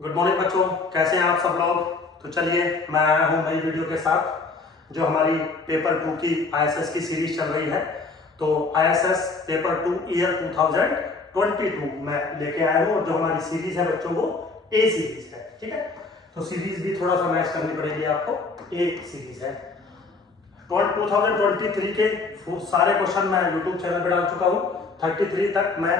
Good morning बच्चों, कैसे हैं आप सब लोग। तो चलिए मैं आया हूँ नई वीडियो के साथ जो हमारी पेपर 2 की आईएसएस की सीरीज चल रही है। तो आईएसएस पेपर 2 ईयर 2022 में लेके आया हूँ और जो हमारी सीरीज है बच्चों वो ए सीरीज है। ठीक है, तो सीरीज भी थोड़ा सा मैच करनी पड़ेगी आपको। ए सीरीज है 2023 के सारे क्वेश्चन मैं यूट्यूब चैनल पे डाल चुका हूँ। 33 तक मैं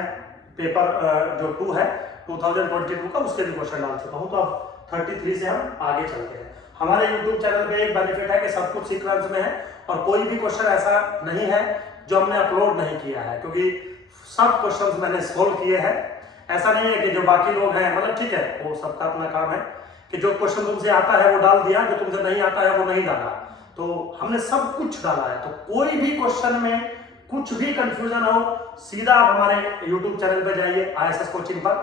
पेपर जो 2 है 2022 का उसके भी क्वेश्चन डाल चुका हूँ। तो अब 33 से हम आगे चलते हैं। हमारे यूट्यूब चैनल पे एक बेनिफिट है कि सब कुछ सीक्वेंस में है और कोई भी क्वेश्चन ऐसा नहीं है जो हमने अपलोड नहीं किया है, क्योंकि सब क्वेश्चन मैंने सोल्व किए हैं। ऐसा नहीं है कि जो बाकी लोग हैं, मतलब ठीक है वो सबका अपना काम है कि जो क्वेश्चन तुमसे आता है वो डाल दिया, जो तुमसे नहीं आता है वो नहीं डाला। तो हमने सब कुछ डाला है, तो कोई भी क्वेश्चन में कुछ भी कंफ्यूजन हो सीधा आप हमारे YouTube चैनल पर जाइए आईएसएस कोचिंग पर,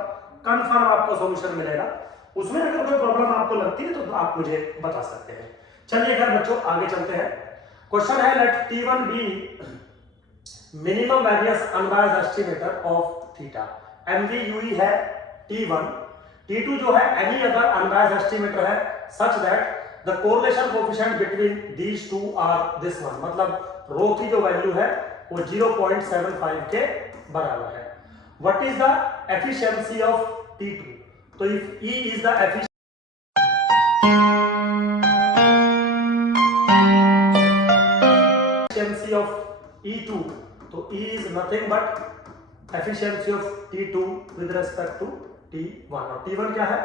कंफर्म आपको सॉल्यूशन मिलेगा। उसमें अगर कोई प्रॉब्लम आपको लगती है तो आप मुझे बता सकते हैं। चलिए खैर बच्चों आगे चलते हैं। क्वेश्चन है let T1 be minimum variance unbiased estimator of theta. MVUE है T1, T2 जो है एनी अदर अनबायस्ड एस्टिमेटर है such that the correlation coefficient between these two are this one. मतलब रो की जो वैल्यू है वो 0.75 के बराबर है। What is the efficiency of T2? तो if E is the efficiency of E2, तो E is nothing but efficiency of T2 with respect to T1। और T1 क्या है?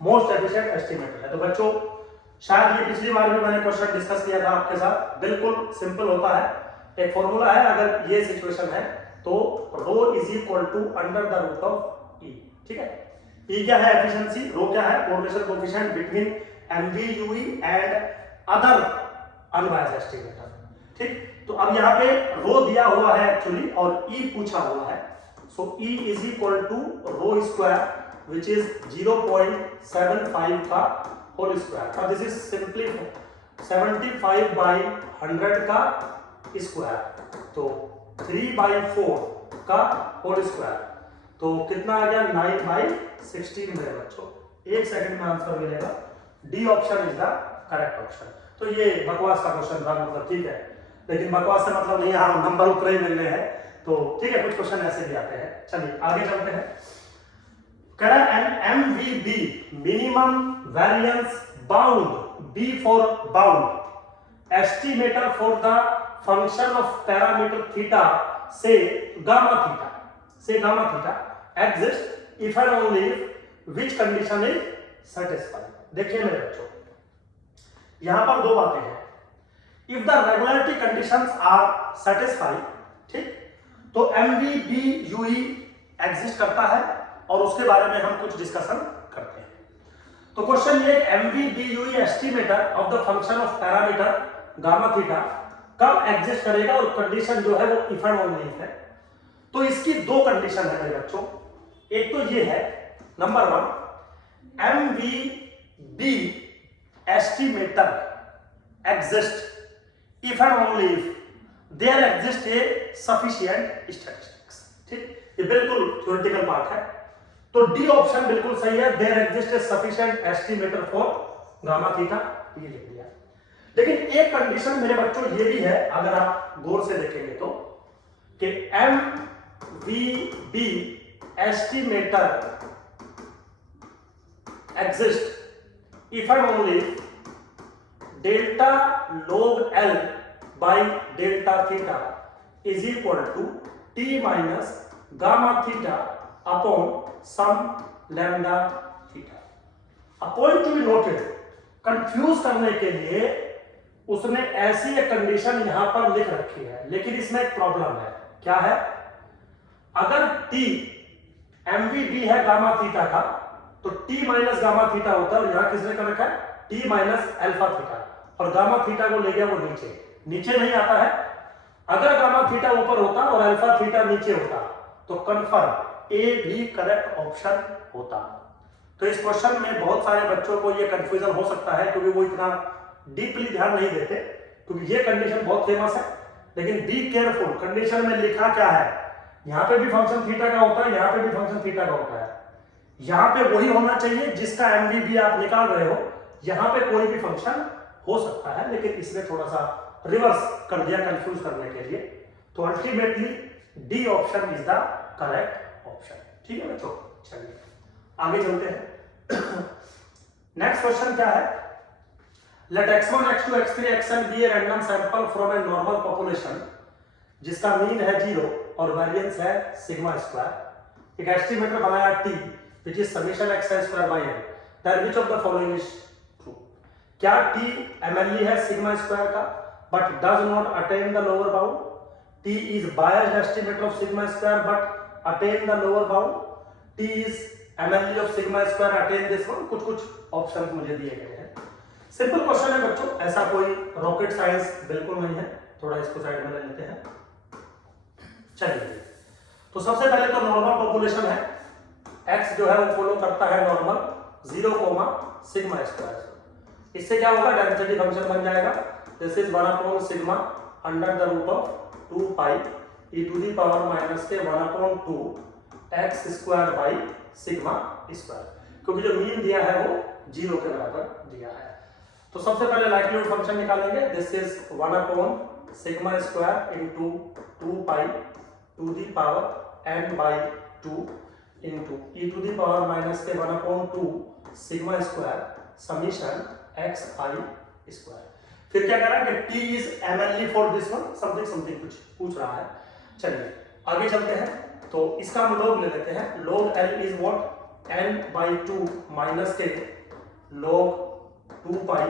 मोस्ट एफिशिएंट एस्टिमेटर है। तो बच्चों शायद ये पिछली बार भी मैंने क्वेश्चन डिस्कस किया था आपके साथ। बिल्कुल सिंपल होता है, एक फॉर्मूला है। अगर ये सिचुएशन है तो rho is equal to under the root of E. ठीक है, ई क्या है? एफिशिएंसी। रो क्या है? Correlation coefficient between MVUE and other unbiased estimator. ठीक, तो अब यहाँ पे रो दिया हुआ है एक्चुअली और ई पूछा हुआ है। So E is equal to rho square which is 0.75 का होल स्क्वायर। और दिस इज सिंपली 75/100 का स्क्वायर, तो 3/4 का होल स्क्वायर। तो कितना आ गया? 9/16 मेरे बच्चों। एक सेकंड में आंसर मिलेगा। D option is the correct option. तो ये बकवास का क्वेश्चन था, मतलब ठीक है, लेकिन बकवास से मतलब नहीं, हाँ नंबर उतरे ही मिलने हैं। तो ठीक है, कुछ क्वेश्चन ऐसे भी आते हैं। चलिए आगे चलते हैं। कह रहा है an MVB minimum variance bound, B for bound estimator for the function of parameter theta से gamma theta exist if and only which condition is satisfied. देखिए मेरे बच्चों, यहां पर दो बातें हैं। If the regularity conditions are satisfied, ठीक, तो MVBUE एग्जिस्ट करता है और उसके बारे में हम कुछ डिस्कशन करते हैं। तो क्वेश्चन ये MVBUE estimator of the function of parameter gamma theta कब एग्जिस्ट करेगा और कंडीशन जो है वो इफ एंड ओनली है। तो इसकी दो कंडीशन है मेरे बच्चों। एक तो ये है number 1, MVB estimator exist if and only if there exist a sufficient statistics. ठीक, ये बिल्कुल थ्योरेटिकल पार्ट है। तो डी ऑप्शन बिल्कुल सही है, there exist a sufficient estimator for gamma theta, ये लिख दिया। लेकिन एक कंडीशन मेरे बच्चों ये भी है, अगर आप गौर से देखेंगे तो, कि MVB estimator exist if and only डेल्टा log L by delta theta is equal to T minus gamma theta upon sum lambda theta. A point to be noted, confuse करने के लिए उसने ऐसी एक कंडीशन यहां पर लिख रखी है, लेकिन इसमें एक प्रॉब्लम है। क्या है? अगर T MVB है गामा थीटा का, तो T माइनस गामा थीटा होता है, और यहां किसने कर रखा है? T माइनस अल्फा थीटा, और गामा थीटा को ले गया वो नीचे नहीं आता है। अगर गामा थीटा ऊपर होता और अल्फा थीटा नीचे होता तो कंफर्म ए भी करेक्ट ऑप्शन होता। तो इस क्वेश्चन में बहुत सारे बच्चों को ये कंफ्यूजन हो सकता है, क्योंकि वो इतना डीपली ध्यान नहीं देते, क्योंकि ये कंडीशन बहुत फेमस है। लेकिन बी केयरफुल, कंडीशन में लिखा क्या है? यहां पे भी फंक्शन थीटा का होता है, यहां पे भी फंक्शन थीटा का होता है। यहां पे वही होना चाहिए जिसका MVB आप निकाल रहे हो। यहां पे कोई भी फंक्शन हो सकता है, लेकिन इसने थोड़ा सा रिवर्स कर दिया कंफ्यूज करने के लिए। तो ultimately D option is the correct option. ठीक है बच्चों, चलिए आगे चलते हैं। नेक्स्ट क्वेश्चन क्या है? Let x1 x2 x3 xn be a random sample from a normal population जिसका मीन है 0 और वेरिएंस है सिग्मा स्क्वायर। एक एस्टिमेटर बनाया t which is summation xi square by n, then which of the following is true? क्या t MLE है sigma square का but does not attain the lower bound? t is biased estimator of sigma square but attain the lower bound? t is MLE of sigma square attain this one? कुछ options मुझे दिए गए हैं। Simple question है बच्चों, ऐसा कोई rocket science बिल्कुल नहीं है। थोड़ा इसको साइड में ले लेते हैं। चलिए, तो सबसे पहले तो नॉर्मल पॉपुलेशन है, x जो है वो फॉलो करता है नॉर्मल 0, सिग्मा स्क्वायर। इससे क्या होगा? डेंसिटी फंक्शन बन जाएगा। This is 1 upon sigma under the root of 2 pi e to the power minus के 1 upon 2 x square by sigma square, क्योंकि जो मीन दिया है वो 0 के बराबर दिया है। तो सबसे पहले लाइक्लीहुड फंक्शन निकालेंगे। This is 1 upon sigma square into 2 pi to the power n by 2 into e to the power minus के 1 upon 2 sigma square summation x i square. फिर क्या करा कि t is MLE for this one, something कुछ पूछ रहा है। चलिए आगे चलते हैं। तो इसका हम log ले लेते हैं। log L is what? n by 2 minus के log 2 पाई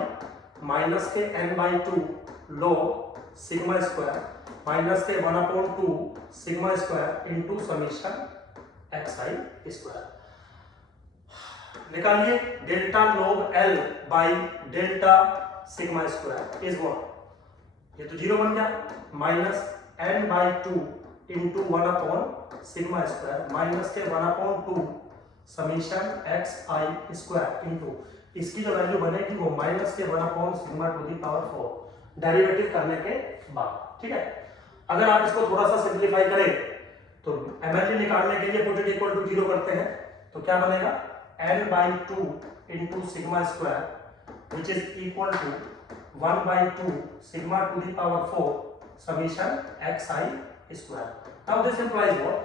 माइनस के n by 2 log sigma square minus के 1 upon 2 sigma square into summation xi square. निकालिए delta log L by delta sigma square is what? ये तो 0 बन गया, minus n by 2 into 1 upon sigma square minus के 1 upon 2 summation xi square into इसकी जो value बनेगी वो माइनस के 1 upon sigma to the power 4 derivative करने के बाद। ठीक है, अगर आप इसको थोड़ा सा सिंप्लीफाई करें तो MLE निकालने के लिए पुट इट इक्वल टू 0 करते हैं तो क्या बनेगा? n by 2 into sigma square which is equal to 1 by 2 sigma to the power 4 summation xi square. Now this implies what?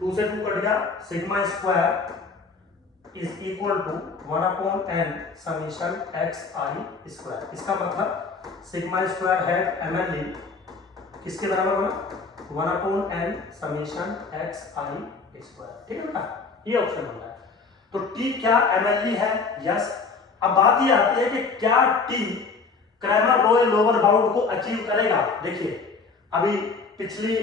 2 से 2 कट गया, sigma square is equal to 1 upon n summation xi square. इसका मतलब sigma square है MLE किसके बराबर बना? 1 upon n summation xi square. ठीक है बेटा, ये ऑप्शन बन रहा है। तो t क्या MLE है? यस। अब बात ये आती है कि क्या t क्रैमर रोय लोअर बाउंड को अचीव करेगा। देखिए अभी पिछली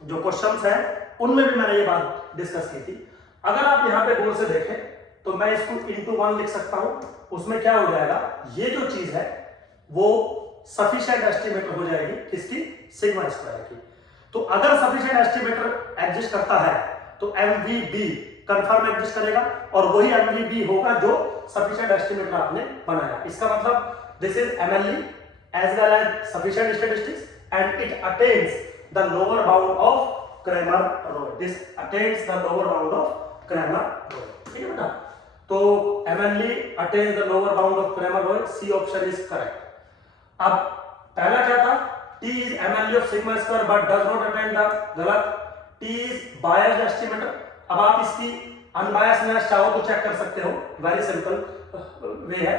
जो क्वेश्चंस है उनमें भी मैंने ये बात डिस्कस की थी। अगर आप यहाँ पे गौर से देखें तो मैं इसको इंटू 1 लिख सकता हूं। उसमें क्या हो जाएगा? ये जो चीज है वो सफिशिएंट एस्टिमेटर हो जाएगी किसकी? सिग्मा स्क्वायर की। तो अगर सफिशिएंट एस्टिमेटर एग्जिस्ट करता है तो MVB कंफर्म एग्जिस्ट करेगा और वही MVB होगा जो सफिशिएंट एस्टिमेटर आपने बनाया। इसका मतलब this is MLE as well as sufficient statistics and it attains the lower bound of Cramer Rao. This attains the lower bound of Cramer Rao. ठीक है बेटा, तो MLE attains the lower bound of Cramer Rao, C option is correct. अब पहला क्या था? T is MLE of sigma square but does not attain the, गलत। T is biased estimator। अब आप इसकी अनबायसनेस चाहो तो चेक कर सकते हो, वेरी सिंपल वे है।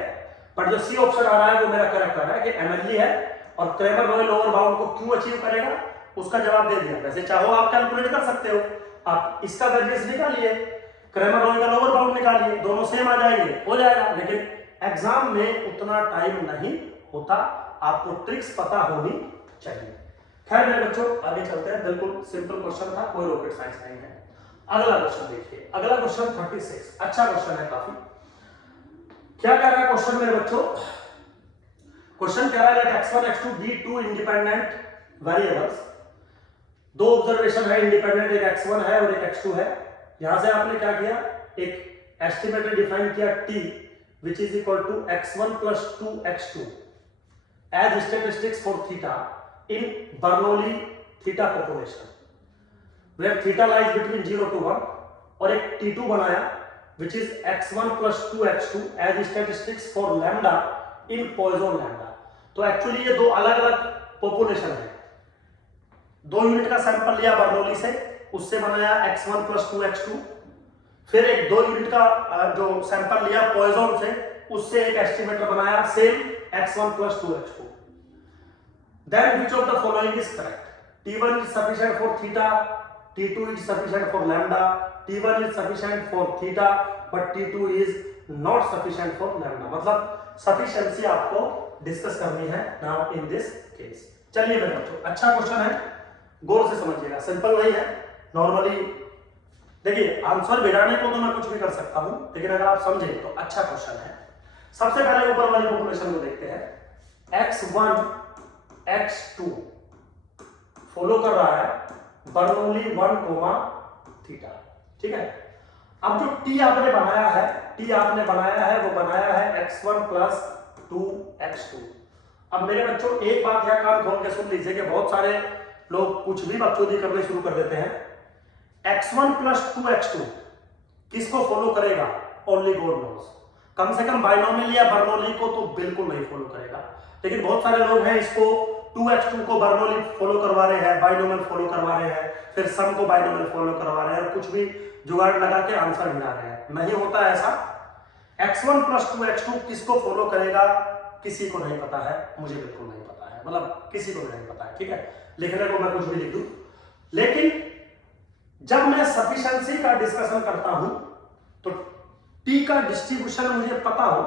बट जो सी ऑप्शन आ रहा है वो मेरा करेक्ट आ रहा है कि MLE है और क्रैमर रोय लोअर बाउंड को क्यों अचीव करेगा उसका जवाब दे दिया। वैसे चाहो आप कैलकुलेट कर सकते हो, आप इसका वैल्यूज निकालिए, क्रैमर रोय का लोअर बाउंड निकालिए, दोनों सेम आ जाएंगे, हो जाएगा। लेकिन एग्जाम में उतना टाइम नहीं होता, आपको ट्रिक्स पता होनी चाहिए। खैर मेरे बच्चों आगे चलते हैं। बिल्कुल सिंपल क्वेश्चन था, कोई रॉकेट साइंस नहीं है। अगला क्वेश्चन देखिए, अगला क्वेश्चन 36, अच्छा क्वेश्चन है काफी। क्या कह रहा है क्वेश्चन मेरे बच्चों? क्वेश्चन कह रहा है let x1 x2 be two independent variables। दो ऑब्जर्वेशन है इंडिपेंडेंट, एक x1 है और एक x2 है। यहां से आपने क्या किया? एक एस्टिमेटर डिफाइन किया t which is equal to x1 plus 2x2 as statistics for theta in Bernoulli theta population where theta lies between 0 to 1 और एक t2 बनाया which is x1 plus 2x2 as statistics for lambda in Poisson lambda। तो actually ये दो अलग अलग population है। 2 unit का सैंपल लिया बर्नौली से, उससे बनाया x1 plus 2x2, फिर एक 2 यूनिट का जो सैंपल लिया पॉइजन से, उससे एक एस्टिमेटर बनाया same x1 plus 2x2। Then which of the following is correct? T1 is sufficient for theta, T2 is sufficient for lambda, T1 is sufficient for theta, but T2 is not sufficient for lambda। मतलब sufficiency आपको discuss करनी है now in this case. चलिए मेरे बच्चों, अच्छा question है, गौर से समझिएगा, सिंपल नहीं है। नॉर्मली देखिए आंसर बिगाड़ने को तो मैं कुछ भी कर सकता हूं, लेकिन अगर आप समझे तो अच्छा क्वेश्चन है। सबसे पहले ऊपर वाली पॉपुलेशन को देखते हैं। x1 x2 फॉलो कर रहा है बर्नौली 1, थीटा, ठीक है। अब जो t आपने बनाया है वो बनाया है x1 plus 2x2। अब मेरे बच्चों एक बात यहाँ कान खोल के सुन लीजिए कि बहुत सारे लोग कुछ भी बकचोदी करने शुरू कर देते हैं। x1 plus 2x2 किसको फॉलो करेगा? Only God knows. कम से कम बाइनोमियल या बर्नौली को तो बिल्कुल नहीं फॉलो करेगा, लेकिन बहुत सारे लोग हैं इसको 2x2 को बर्नौली फॉलो करवा रहे हैं, बाइनोमियल फॉलो करवा रहे हैं, फिर सम को बाइनोमियल फॉलो करवा रहे हैं और कुछ भी जुगाड़ लगा के आंसर मिला रहे हैं। नहीं होता ऐसा। x1 plus 2x2 किसको फॉलो करेगा किसी को नहीं पता है, मुझे बिल्कुल नहीं पता है, मतलब किसी को नहीं पता है, ठीक है। लिखने को मैं कुछ भी लिख दूं, लेकिन जब मैं सफिशिएंसी का डिस्कशन करता हूं तो टी का डिस्ट्रीब्यूशन मुझे पता हो,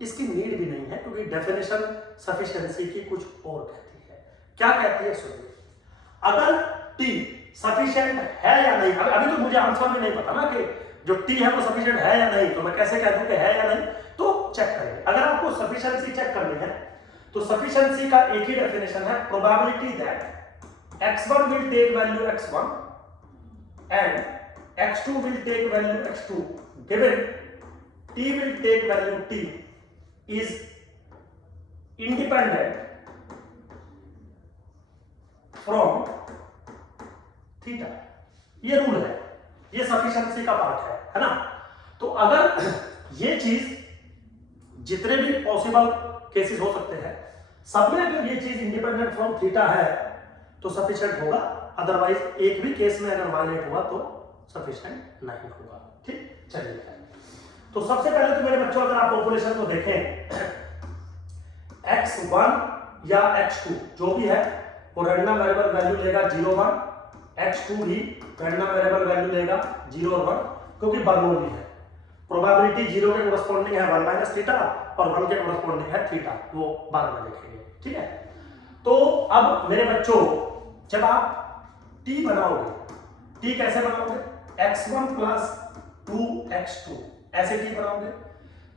इसकी नीड भी नहीं है, क्योंकि डेफिनेशन सफिशिएंसी की कुछ और कहती है। क्या कहती है सुनिए, अगर टी सफिशिएंट है या नहीं, अभी तो मुझे आंसर भी नहीं पता ना कि जो टी है वो सफिशिएंट है या नहीं, तो मैं कैसे कह दूं कि है या नहीं, तो चेक करेंगे। अगर आपको सफिशिएंसी चेक करनी है तो सफिशिएंसी का एक ही डेफिनेशन है, probability that x1 will take value x1 and x2 will take value x2 given t will take value t is independent from theta. ये रूल है, ये सफिशिएंसी का पार्ट है ना। तो अगर ये चीज जितने भी पॉसिबल केसेस हो सकते हैं, सब में अगर ये चीज इंडिपेंडेंट फ्रॉम थीटा है तो सफिशिएंट होगा, अदरवाइज एक भी केस में अगर वायलेट हुआ तो सफिशिएंट नहीं होगा। ठीक, चलिए। तो सबसे पहले तो मेरे बच्चों अगर आप पॉपुलेशन को देखें, x1 या x2 जो भी है वो रैंडम वेरिएबल वैल्यू लेगा 0, 1, x2 भी रैंडम वेरिएबल वैल्यू लेगा 0 और 1, क्योंकि बर्नौली है। प्रोबेबिलिटी 0 के कोरस्पॉन्डिंग है 1 माइनस थीटा और 1 के कोरस्पॉन्डिंग है थीटा, वो बाद में देखेंगे, ठीक है। तो अब मेरे बच्चों जब आप t बनाओगे, t कैसे बनाओगे? x1 plus 2x2 ऐसे t बनाओगे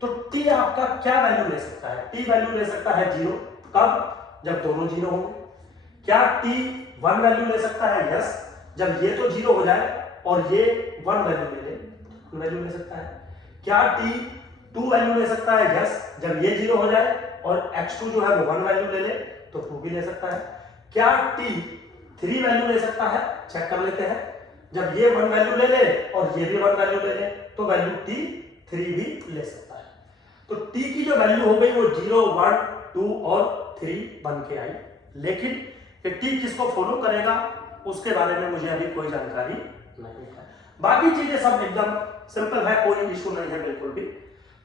तो t आपका क्या वैल्यू ले सकता है? t वैल्यू ले सकता है 0, कब? जब दोनों 0 होंगे। क्या t 1 वैल्यू ले सकता है? यस, जब ये तो 0 हो जाए और ये 1 वैल्यू ले ले, 1 वैल्यू ले सकता है। क्या t 2 वैल्यू ले सकता है? यस, जब ये 0 हो जाए और x2 जो है वो 1 वैल्यू ले ले तो 2 भी ले सकता है। क्या t 3 वैल्यू ले सकता है? चेक कर लेते हैं। जब ये 1 वैल्यू ले ले और ये भी 1 वैल्यू ले ले तो वैल्यू t 3 भी ले सकता है। तो t की जो वैल्यू हो गई वो 0, 1, 2 और 3 बन के आई, लेकिन ये t किसको फॉलो करेगा उसके बारे में मुझे अभी कोई जानकारी नहीं है। बाकी चीजें सब एकदम सिंपल है, कोई इशू नहीं है बिल्कुल भी।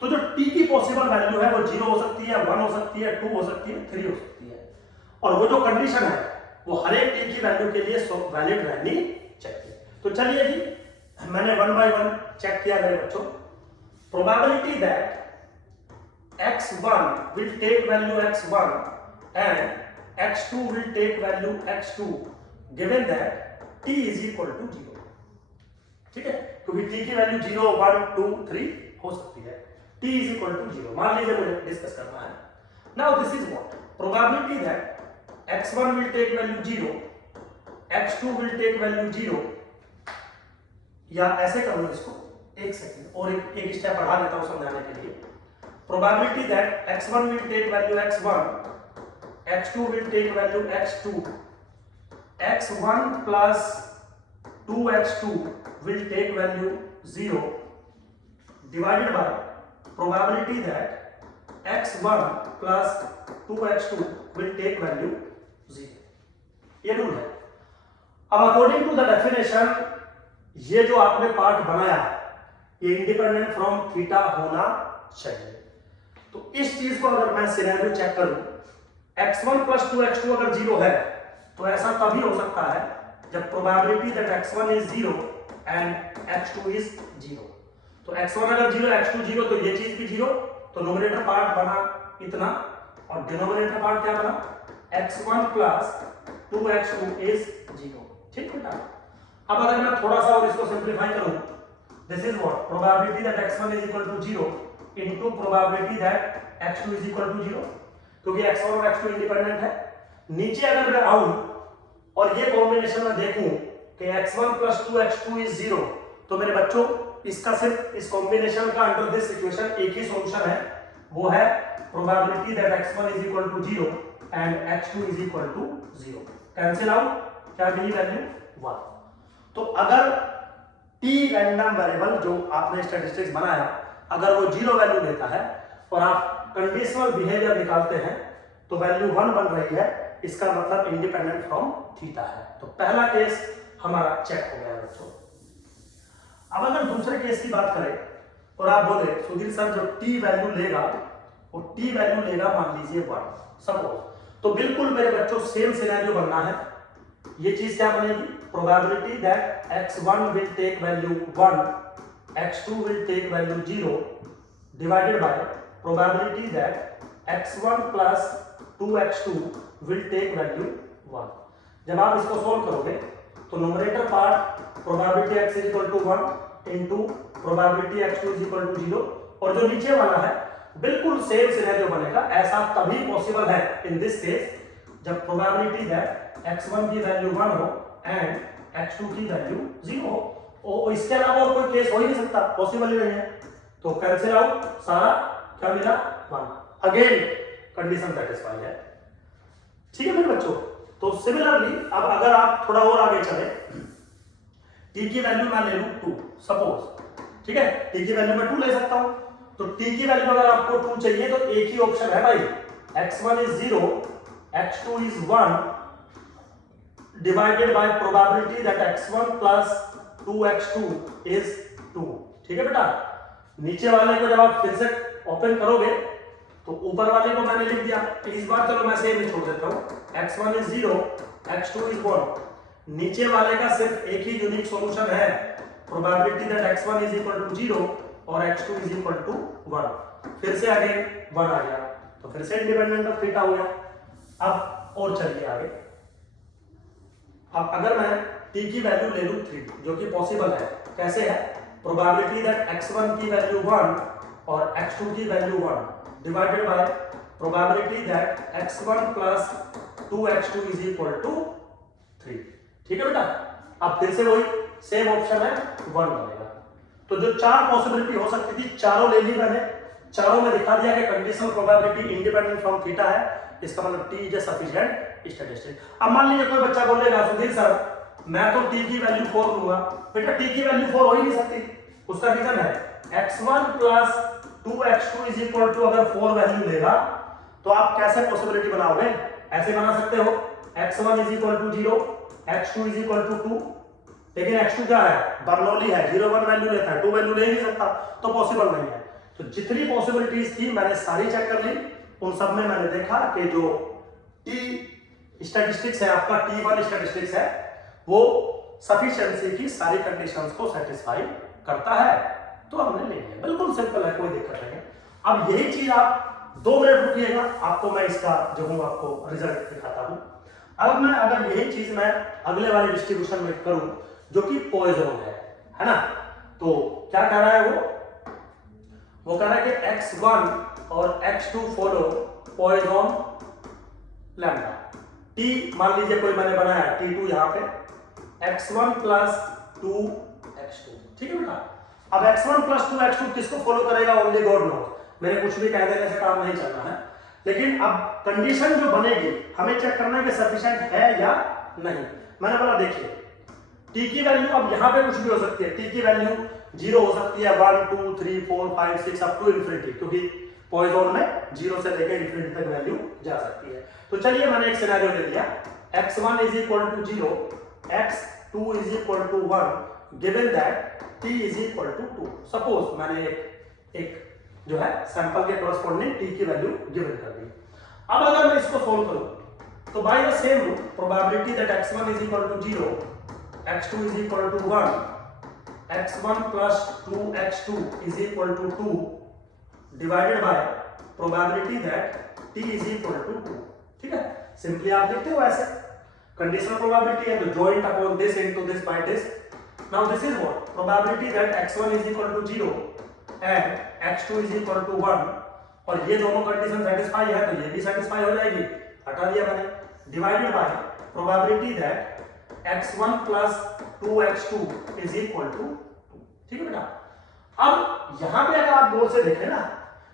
तो जो t की पॉसिबल वैल्यू है वो 0 हो सकती है, 1 हो सकती है, 2 हो सकती है, 3 हो सकती है, और वो जो कंडीशन है वो हर एक t की वैल्यू के लिए वैलिड रहनी चाहिए। तो चलिए जी, मैंने 1 by 1 चेक किया मेरे बच्चों। Probability that x1 will take value x1 and x2 will take value x2 given that t is equal to 0, ठीक है, क्योंकि t की वैल्यू 0, 1, 2, 3 हो सकती है। t is equal to 0 मान लीजिए, मुझे डिस्कस करना है। now this is what probability that x1 will take value 0, x2 will take value 0, या ऐसे कर लो इसको, एक सेकंड और एक स्टेप बढ़ा देता हूं समझाने के लिए। Probability that x1 will take value x1, x2 will take value x2, x1 plus 2x2 will take value 0 divided by probability that x1 plus 2x2 will take value 0। ये रूल है। अब अकॉर्डिंग टू द डेफिनेशन ये जो आपने part बनाया ये independent from theta होना चाहिए। तो इस चीज को अगर मैं सिनेरियो चेक करूं, x1 प्लस 2x2 अगर 0 है तो ऐसा तभी हो सकता है जब probability that x1 is 0 and x2 is 0। तो x1 अगर 0 x2 0 तो ये चीज भी 0, तो न्यूमरेटर पार्ट बना इतना और डिनोमिनेटर पार्ट क्या बना x1 प्लस 2x2 इज 0। ठीक बेटा। अब अगर मैं थोड़ा सा और इसको सिंपलीफाई करूं, this is what probability that x1 is equal to 0 into probability that x2 is equal to 0, क्योंकि x1 और x2 इंडिपेंडेंट है। नीचे अगर मैं आऊं और ये कॉम्बिनेशन में देखूं कि x1 प्लस 2x2 इज 0, तो मेरे बच्चों इसका सिर्फ इस कॉम्बिनेशन का अंडर दिस इक्वेशन एक ही सॉल्यूशन है, वो है probability that x1 is equal to 0 and x2 is equal to 0। Cancel out, क्या मिली वैल्यू 1। तो अगर t रैंडम वेरिएबल जो आपने स्टैटिस्टिक्स बनाया अगर वो 0 वैल्यू देता है और आप कंडीशनल बिहेवियर निकालते हैं तो वैल्यू 1 बन रही है, इसका मतलब इंडिपेंडेंट फ्रॉम थीटा है। तो पहला केस हमारा चेक हो गया बच्चों। अब अगर दूसरे केस की बात करें और आप बोले सुधीर सर जो t वैल्यू लेगा वो t वैल्यू लेगा मान लीजिए 1 सपोज, तो बिल्कुल मेरे बच्चों सेम सिनेरियो बनना है। ये चीज क्या बनेगी, probability that x1 will take value 1 x2 will take value 0 divided by probability that x1 plus 2x2 will take value 1। जब आप इसको सोल्व करोगे तो numerator part probability x is equal to 1 into probability x2 is equal to 0 और जो नीचे वाला है बिल्कुल सेम सिनेरियो बनेगा। ऐसा तभी पॉसिबल है इन दिस केस जब प्रोबेबिलिटी दैट x1 की वैल्यू 1 हो एंड x2 की वैल्यू 0 हो। और इसके अलावा और कोई केस हो ही नहीं सकता, पॉसिबल ही नहीं है। तो कैंसिल आउट, सारा क्या मिला 1। अगेन कंडीशन सेटिस्फाई है। ठीक है मेरे बच्चों। तो सिमिलरली अब अगर आप थोड़ा और आगे चले, t की वैल्यू मैं ले लूं 2 सपोज, ठीक है, t की वैल्यू मैं 2 ले सकता हूं। तो t की वैल्यू अगर आपको 2 चाहिए तो एक ही ऑप्शन है भाई, x1 is 0 x2 is 1 divided by probability that x1 plus 2x2 is 2। ठीक है बेटा। नीचे वाले को जब आप फिर से ओपन करोगे तो ऊपर वाले को मैंने लिख दिया, इस बार चलो मैं सेम ही छोड़ देता हूं, x1 इज 0 x2 इज 1। नीचे वाले का सिर्फ एक ही यूनिक सॉल्यूशन है, probability that x1 is equal to 0 और x2 इज इक्वल टू 1। फिर से आगे 1 आ गया तो फिर से इंडिपेंडेंट ऑफ थीटा हो गया। अब और चलिए आगे। अब अगर मैं t की वैल्यू ले लूं 3 जो कि पॉसिबल है, कैसे है, प्रोबेबिलिटी दैट x1 की वैल्यू 1 और x2 की value 1 divided by probability that x1 plus 2x2 is equal to 3। ठीक है बेटा। अब फिर से वही सेम ऑप्शन है 1 बनेगा। तो जो 4 पॉसिबिलिटी हो सकती थी चारों ले ली मैंने, चारों में दिखा दिया कि conditional probability independent from theta है, इसका मतलब t is a sufficient statistic. अब मान लीजिए कोई बच्चा बोलेगा सुधीर सर मैं तो t की वैल्यू 4 लूंगा, बेटा t की वैल्यू 4 हो ही नहीं सकती। उसका रीजन है x1 plus 2x2 is equal to अगर 4 वैल्यू लेगा तो आप कैसे पॉसिबिलिटी बनाओगे, ऐसे बना सकते हो x1 is equal to 0 x2 is equal to 2, लेकिन x2 क्या है, बर्नौली है, 0 1 वैल्यू लेता है, 2 वैल्यू ले नहीं सकता, तो पॉसिबल नहीं है। तो जितनी पॉसिबिलिटीज थी मैंने सारी चेक कर ली, उन सब में मैंने देखा कि जो t स्टैटिस्टिक्स है आपका t1 स्टैटिस्टिक्स है वो सफिशिएंसी की सारी कंडीशंस को सेटिस्फाई करता है, तो हमने ले लिया। बिल्कुल सिंपल है, कोई दिक्कत नहीं है। अब यही चीज आप 2 मिनट रुकिएगा, आपको मैं इसका जो हूं आपको रिजल्ट दिखाता हूं। अब मैं अगर यही चीज मैं अगले वाले डिस्ट्रीब्यूशन में करूं जो कि पॉइजन है ना, तो क्या कह रहा है वो कह रहा है कि x1 और x2 follow poison lambda. t मान लीजिए कोई मैंने बनाया t2 यहाँ पे, x1 प्लस 2x2। ठीक है बेटा। अब x1 प्लस 2x2 किसको फॉलो करेगा, ओनली गॉड नोस। मेरे कुछ भी कह देने से काम नहीं चलना है, लेकिन अब कंडीशन जो बनेगी हमें चेक करना है कि सफिशिएंट है या नहीं। मैंने बोला देखिए टी की वैल्यू अब यहाँ पे कुछ भी हो सकती है, टी की वैल्यू 0 हो सकती है, 1 2 3 4 5 6 अप टू इन्फिनिटी, क्योंकि पॉइजन में 0 से लेकर इन्फिनिटी तक वैल्यू जा सकती है। तो चलिए मैंने एक सिनेरियो ले लिया, x1 is equal to 0, x2 is equal to 1 given that t is equal to 2। Suppose मैंने एक जो है सैंपल के कॉरस्पॉन्डिंग t की वैल्यू गिवन कर दी। अब अगर मैं इसको सोल्व करूं तो by the same rule probability that x1 is equal to 0, x2 is equal to 1, x1 plus 2x2 is equal to 2 divided by probability that t is equal to 2। ठीक है, सिंपली आप लिखते हो ऐसे, कंडीशनल प्रोबेबिलिटी है तो joint upon this into this by this. Now this is what probability that x1 is equal to 0 and x2 is equal to 1, और ये दोनों कंडीशन सेटिस्फाई है तो ये भी सेटिस्फाई हो जाएगी, हटा दिया मैंने, divided by probability that x1 plus 2x2 is equal to 2। ठीक है बेटा, अब यहां पे अगर आप गौर से देखें ना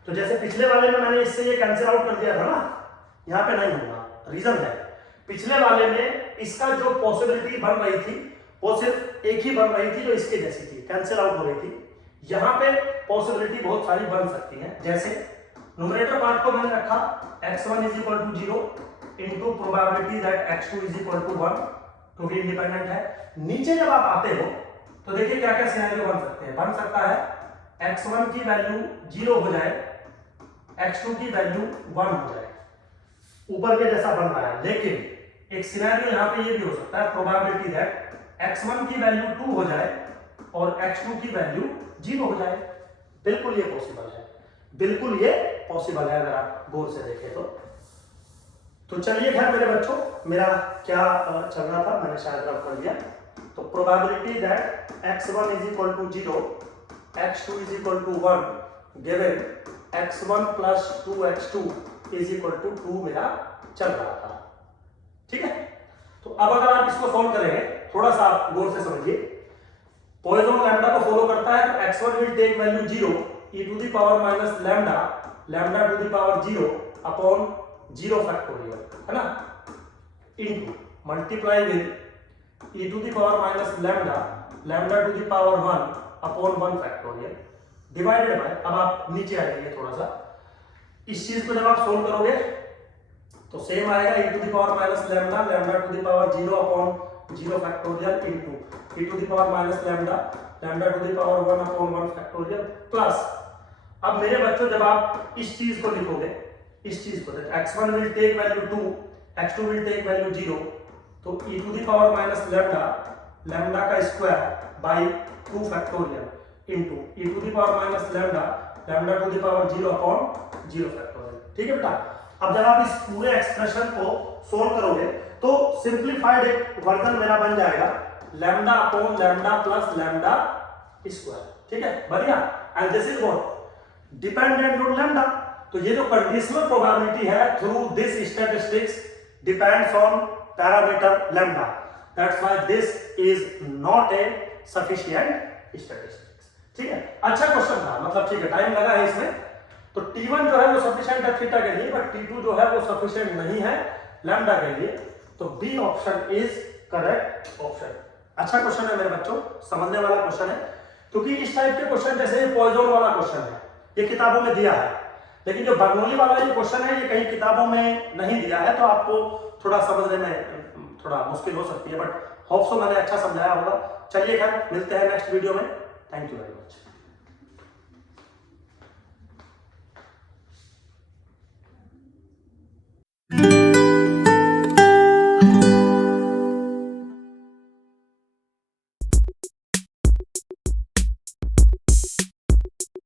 तो जैसे पिछले वाले में मैंने इससे ये कैंसिल आउट कर दिया था ना, यहाँ पे नहीं होगा। रीजन है, पिछले वाले में इसका जो पॉसिबिलिटी बन रही थी वो सिर्फ एक ही बन रही थी जो इसके जैसी थी, कैंसिल आउट हो रही थी। यहाँ पे पॉसिबिलिटी बहुत सारी बन सकती है, जैसे न्यूमरेटर पार्ट को मैंने रखा x1 is equal to 0 into probability that x2 is equal to 1, क्योंकि इंडिपेंडेंट है। नीचे जब आप आते हो तो देखिए क्या क्या सिनेरियो बन सकते हैं। बन सकता है x1 की वैल्यू 0 हो जाए, x2 की वैल्यू 1 हो जाए, ऊपर के जैसा बन रहा है। लेकिन एक सिनेरियो यहाँ पे ये भी हो सकता है प्रोबेबिलिटी दैट x1 की वैल्यू 2 हो जाए और x2 की वैल्यू 0 हो जाए। बिल्कुल ये पॉसिबल है, बिल्कुल ये पॉसिबल है अगर आप गौर से देखें तो चलिए खैर मेरे बच्चों, मेरा क्या चल रहा था मैंने शायद रब कर दिया। तो probability that x1 is equal to 0, x2 is equal to 1 given x1 plus 2x2 is equal to 2 मेरा चल रहा था। ठीक है, तो अब अगर आप इसको सॉल्व करेंगे, थोड़ा सा आप गौर से समझिए, पॉइसन लैम्डा को फॉलो करता है तो x1 will take value 0 e to the power minus lambda, lambda to the power 0 upon 0 factorial, है ना, into multiply with e to the power minus lambda, lambda to the power 1 upon 1 factorial divided by, अब आप नीचे आ जाइए थोड़ा सा, इस चीज को जब आप सोल्व करोगे तो सेम आएगा e to the power minus lambda, lambda to the power 0 upon 0 factorial into e to the power minus lambda, lambda to the power 1 upon 1 factorial plus. अब मेरे बच्चों जब आप इस चीज को लिखोगे, इस चीज को x1 will take value 2, x2 will take value 0, तो e to the power minus lambda, lambda का square by 2 factorial into e to the power minus lambda, lambda to the power 0 upon 0 factorial. ठीक है बेटा, अब जब आप इस पूरे एक्सप्रेशन को सोल्व करोगे तो सिंपलीफाइड एक वर्जन मेरा बन जाएगा lambda upon lambda plus lambda square. ठीक है, बढ़िया, and this is what dependent on lambda. तो ये जो कंडीशनल प्रोबेबिलिटी है through this statistics depends on parameter lambda, that's why this is not a sufficient statistics. ठीक है, अच्छा क्वेश्चन था, मतलब ठीक है टाइम लगा है इसमें। तो T1 जो है वो सफिशिएंट है थीटा के लिए, बट T2 जो है वो सफिशिएंट नहीं है लैम्डा के लिए, तो B option is correct option. अच्छा क्वेश्चन है मेरे बच्चों, समझने वाला क्वेश्चन है, क्योंकि इस टाइप के क्वेश्चन जैसे ये पॉइजन वाला क्वेश्चन है ये किताबों में दिया है, लेकिन जो बर्नौली वाला ये क्वेश्चन है ये कहीं किताबों में नहीं दिया है, तो आपको थोड़ा समझने में थोड़ा मुश्किल हो सकती है, बट होप सो मैंने अच्छा समझाया होगा। चलिए खैर मिलते हैं नेक्स्ट वीडियो में, थैंक यू वेरी मच।